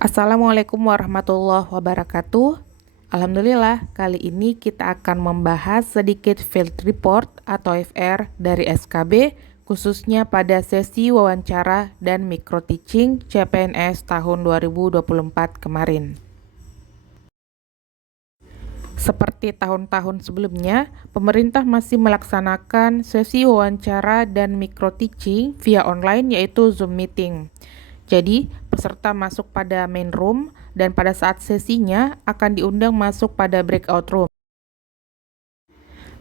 Assalamualaikum warahmatullahi wabarakatuh. Alhamdulillah, kali ini kita akan membahas sedikit field report atau FR dari SKB, khususnya pada sesi wawancara dan micro teaching CPNS tahun 2024 kemarin. Seperti tahun-tahun sebelumnya, pemerintah masih melaksanakan sesi wawancara dan micro teaching via online yaitu Zoom meeting. Jadi, peserta masuk pada main room dan pada saat sesinya akan diundang masuk pada breakout room.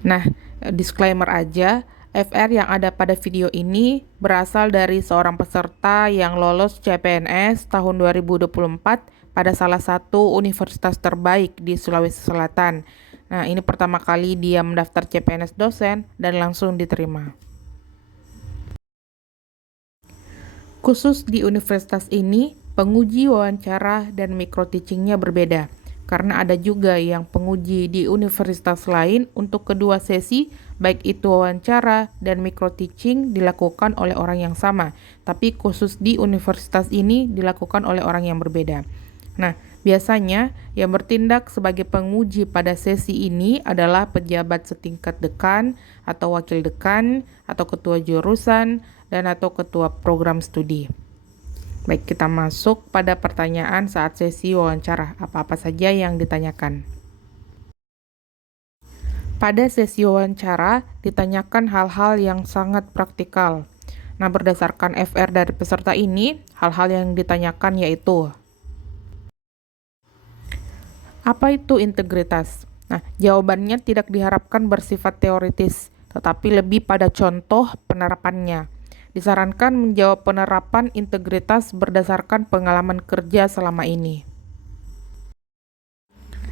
Nah, disclaimer aja, FR yang ada pada video ini berasal dari seorang peserta yang lolos CPNS tahun 2024 pada salah satu universitas terbaik di Sulawesi Selatan. Nah, ini pertama kali dia mendaftar CPNS dosen dan langsung diterima. Khusus di universitas ini, penguji wawancara dan micro teachingnya berbeda, karena ada juga yang penguji di universitas lain untuk kedua sesi, baik itu wawancara dan micro teaching dilakukan oleh orang yang sama, tapi khusus di universitas ini dilakukan oleh orang yang berbeda. Nah, biasanya yang bertindak sebagai penguji pada sesi ini adalah pejabat setingkat dekan atau wakil dekan atau ketua jurusan dan atau ketua program studi. Baik, kita masuk pada pertanyaan saat sesi wawancara. Apa-apa saja yang ditanyakan? Pada sesi wawancara ditanyakan hal-hal yang sangat praktikal. Nah, berdasarkan FR dari peserta ini, hal-hal yang ditanyakan yaitu apa itu integritas? Nah, jawabannya tidak diharapkan bersifat teoritis, tetapi lebih pada contoh penerapannya. Disarankan menjawab penerapan integritas berdasarkan pengalaman kerja selama ini.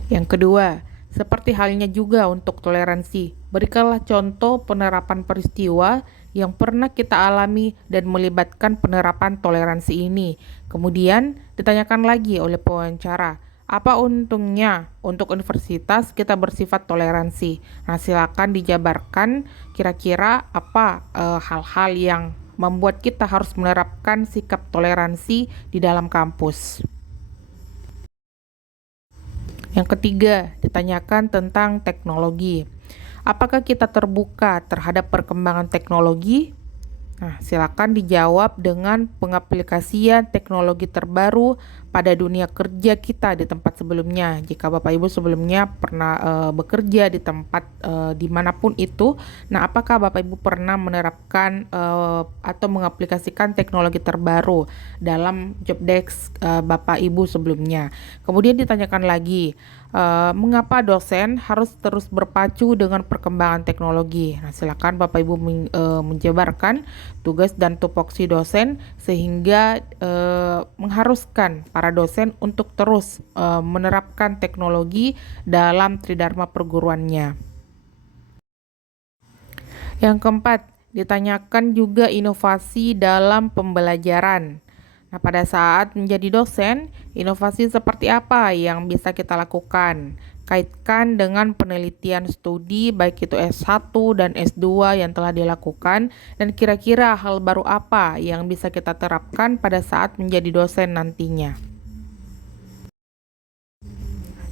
Yang kedua, seperti halnya juga untuk toleransi, berikanlah contoh penerapan peristiwa yang pernah kita alami dan melibatkan penerapan toleransi ini. Kemudian ditanyakan lagi oleh pewawancara, apa untungnya untuk universitas kita bersifat toleransi? Nah, silakan dijabarkan kira-kira apa hal-hal yang membuat kita harus menerapkan sikap toleransi di dalam kampus. Yang ketiga, ditanyakan tentang teknologi. Apakah kita terbuka terhadap perkembangan teknologi? Nah, silakan dijawab dengan pengaplikasian teknologi terbaru pada dunia kerja kita di tempat sebelumnya. Jika Bapak Ibu sebelumnya pernah bekerja di tempat dimanapun itu, nah apakah Bapak Ibu pernah menerapkan atau mengaplikasikan teknologi terbaru dalam job desk Bapak Ibu sebelumnya? Kemudian ditanyakan lagi, mengapa dosen harus terus berpacu dengan perkembangan teknologi? Nah, silakan Bapak Ibu menjabarkan tugas dan tupoksi dosen sehingga mengharuskan para dosen untuk terus menerapkan teknologi dalam tridharma perguruannya. Yang keempat, ditanyakan juga inovasi dalam pembelajaran. Nah, pada saat menjadi dosen, inovasi seperti apa yang bisa kita lakukan? Kaitkan dengan penelitian studi baik itu S1 dan S2 yang telah dilakukan dan kira-kira hal baru apa yang bisa kita terapkan pada saat menjadi dosen nantinya.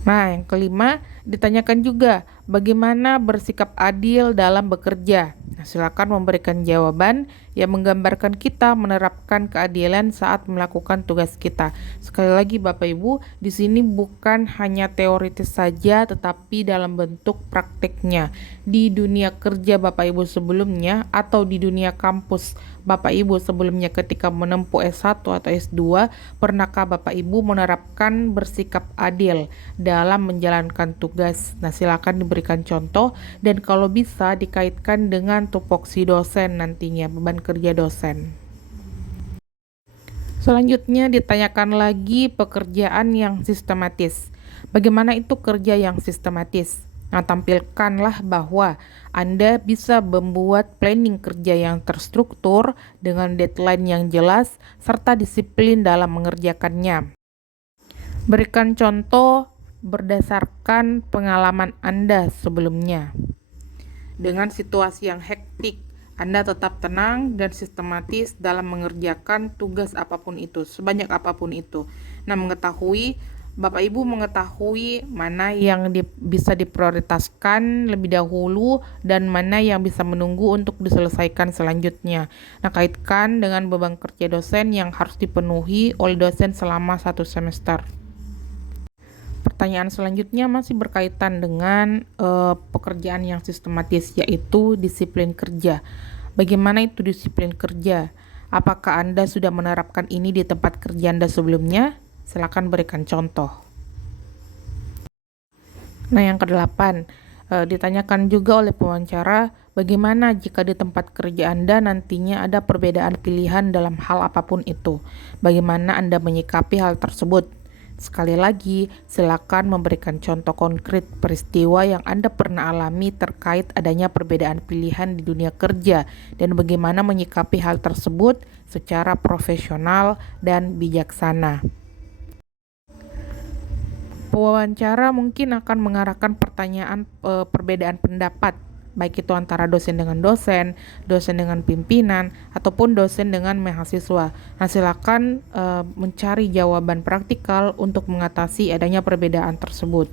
Nah, yang kelima, ditanyakan juga bagaimana bersikap adil dalam bekerja. Nah, silakan memberikan jawaban yang menggambarkan kita menerapkan keadilan saat melakukan tugas kita. Sekali lagi Bapak Ibu, di sini bukan hanya teoritis saja tetapi dalam bentuk prakteknya. Di dunia kerja Bapak Ibu sebelumnya atau di dunia kampus Bapak Ibu sebelumnya ketika menempuh S1 atau S2, pernahkah Bapak Ibu menerapkan bersikap adil dalam menjalankan tugas? Nah, silakan diberikan contoh dan kalau bisa dikaitkan dengan tupoksi dosen nantinya, beban kerja dosen. Selanjutnya ditanyakan lagi pekerjaan yang sistematis. Bagaimana itu kerja yang sistematis? Nah, tampilkanlah bahwa Anda bisa membuat planning kerja yang terstruktur dengan deadline yang jelas serta disiplin dalam mengerjakannya. Berikan contoh berdasarkan pengalaman Anda sebelumnya. Dengan situasi yang hektik, Anda tetap tenang dan sistematis dalam mengerjakan tugas apapun itu, sebanyak apapun itu. Nah, Bapak Ibu mengetahui mana yang bisa diprioritaskan lebih dahulu dan mana yang bisa menunggu untuk diselesaikan selanjutnya. Nah, kaitkan dengan beban kerja dosen yang harus dipenuhi oleh dosen selama 1 semester. Pertanyaan selanjutnya masih berkaitan dengan pekerjaan yang sistematis, yaitu disiplin kerja. Bagaimana itu disiplin kerja? Apakah Anda sudah menerapkan ini di tempat kerja Anda sebelumnya? Silakan berikan contoh. Nah, yang kedelapan, ditanyakan juga oleh pewawancara, bagaimana jika di tempat kerja Anda nantinya ada perbedaan pilihan dalam hal apapun itu? Bagaimana Anda menyikapi hal tersebut? Sekali lagi, silakan memberikan contoh konkret peristiwa yang Anda pernah alami terkait adanya perbedaan pilihan di dunia kerja dan bagaimana menyikapi hal tersebut secara profesional dan bijaksana. Pewawancara mungkin akan mengarahkan pertanyaan perbedaan pendapat, baik itu antara dosen dengan pimpinan, ataupun dosen dengan mahasiswa. Nah, silakan mencari jawaban praktikal untuk mengatasi adanya perbedaan tersebut.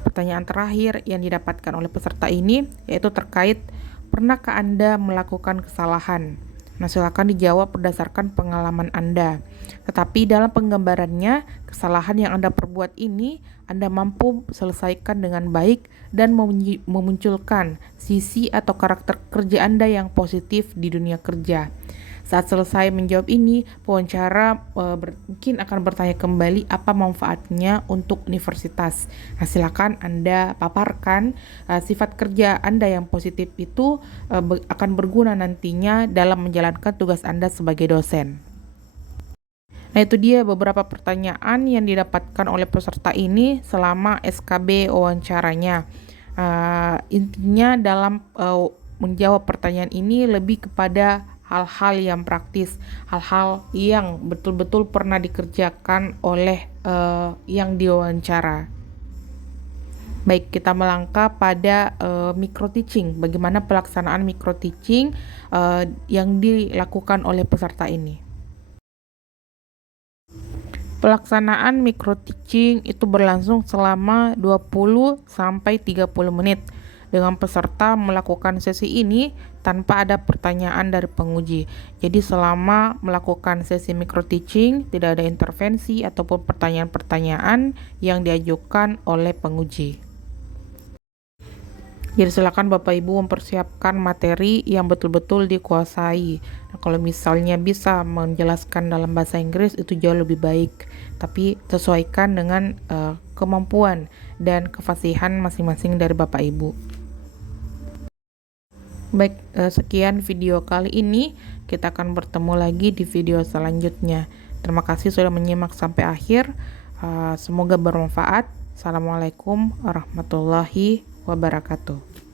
Pertanyaan terakhir yang didapatkan oleh peserta ini yaitu terkait, pernahkah Anda melakukan kesalahan? Nah, silakan dijawab berdasarkan pengalaman Anda. Tetapi dalam penggambarannya, kesalahan yang Anda perbuat ini Anda mampu selesaikan dengan baik dan memunculkan sisi atau karakter kerja Anda yang positif di dunia kerja. Saat selesai menjawab ini, pewawancara mungkin akan bertanya kembali apa manfaatnya untuk universitas. Nah, silakan Anda paparkan sifat kerja Anda yang positif itu akan berguna nantinya dalam menjalankan tugas Anda sebagai dosen. Nah, itu dia beberapa pertanyaan yang didapatkan oleh peserta ini selama SKB wawancaranya. Intinya dalam menjawab pertanyaan ini lebih kepada hal-hal yang praktis, hal-hal yang betul-betul pernah dikerjakan oleh yang diwawancara. Baik, kita melangkah pada micro teaching. Bagaimana pelaksanaan micro teaching yang dilakukan oleh peserta ini? Pelaksanaan micro teaching itu berlangsung selama 20-30 menit dengan peserta melakukan sesi ini tanpa ada pertanyaan dari penguji. Jadi selama melakukan sesi micro teaching tidak ada intervensi ataupun pertanyaan-pertanyaan yang diajukan oleh penguji. Jadi silakan Bapak Ibu mempersiapkan materi yang betul-betul dikuasai. Nah, kalau misalnya bisa menjelaskan dalam bahasa Inggris itu jauh lebih baik, tapi sesuaikan dengan kemampuan dan kefasihan masing-masing dari Bapak Ibu. Baik, sekian video kali ini. Kita akan bertemu lagi di video selanjutnya. Terima kasih sudah menyimak sampai akhir. Semoga bermanfaat. Assalamualaikum warahmatullahi wabarakatuh.